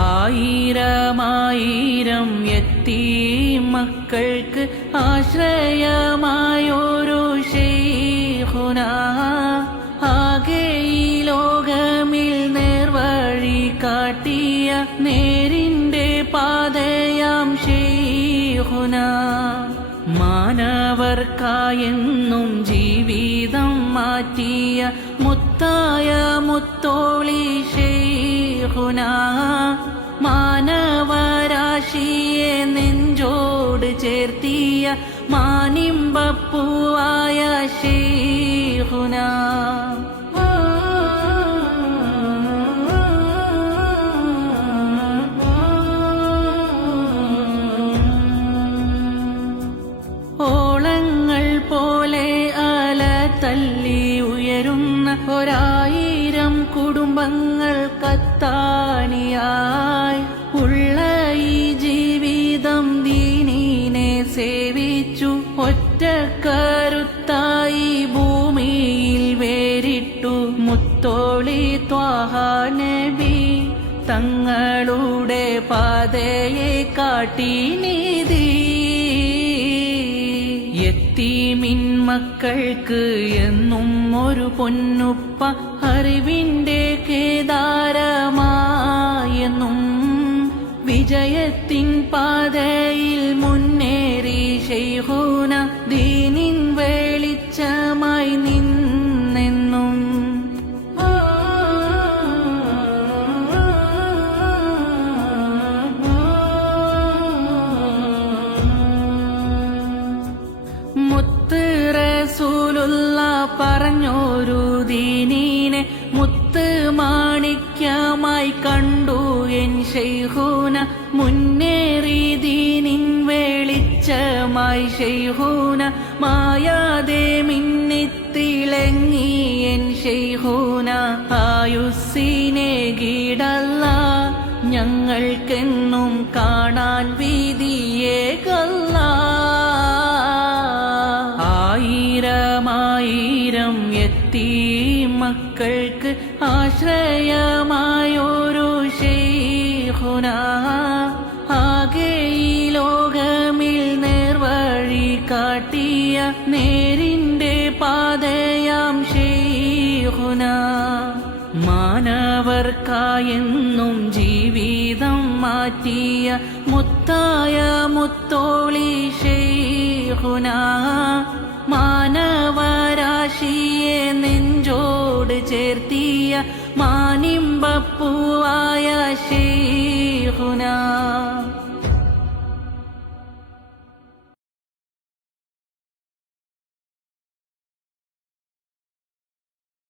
ആയിരമായിരം യത്തീമക്കൾക്ക് ആശ്രയമായൊരു ശൈഖുനാ, ആകെ ഈ ലോകമിൽ നേർവഴി കാട്ടിയ നേരിന്റെ പാതയാം ശൈഖുനാ. മാനവർക്കായെന്നും ജീവിതം മാറ്റിയ മുത്തായ മുത്തോളി ശൈഖുനാ, മാനവരാശിയെ നെഞ്ചോട് ചേർത്തിയ മാനിമ്പപ്പൂവായ ശൈഖുനാ. ഓളങ്ങൾ പോലെ അല തല്ലി ഉയരുന്ന 1000 കുടുംബങ്ങൾ കത്താണിയായി ഉള്ള ഈ ജീവിതം ദീനിനെ സേവിച്ചു ഒറ്റക്കരുത്തായി ഭൂമിയിൽ വേരിട്ടു മുത്തോളി ത്വാഹ നബി തങ്ങളുടെ പാതയെ കാട്ടി നീതി. യത്തീമിൻ മക്കൾക്ക് എന്നും ഒരു പൊന്നുപ്പ അറിവിന്റെ കേദാരമായെന്നും വിജയത്തിൻ പാതയിൽ മുന്നേറി ശൈഖുന ദീനിൻ വെളിച്ചമായി നിന്നെന്നും. മുത്ത് റസൂലുള്ള പറഞ്ഞോരു ദീനിനെ മുത്ത് മാണിക്യമായി കണ്ടു എൻ ശൈഖുന, മുന്നേറി ദീനിൻ വെളിച്ചമായി ശൈഖുന, മായാതെ മിന്നിത്തിളങ്ങി എൻ ശൈഖുന. ആയുസ്സിനെ ഗീടല്ല ഞങ്ങൾക്കെന്നും കാണാൻ വീതിയേകല്ല. ആയിരമായിരം യത്തീമക്കൾക്ക് ആശ്രയമായൊരു ശൈഖുനാ, ആകെ ഈ ലോകമിൽ നേർവഴി കാട്ടിയ നേരിന്റെ പാതയാം ശൈഖുനാ. മാനവർക്കായെന്നും ജീവിതം മാറ്റിയ മുത്തായ മുത്തോളി ശൈഖുനാ, മാനവരാശിയെ നെഞ്ചോട് ചേർത്തിയ മാനിമ്പപ്പൂവായ ശൈഖുനാ.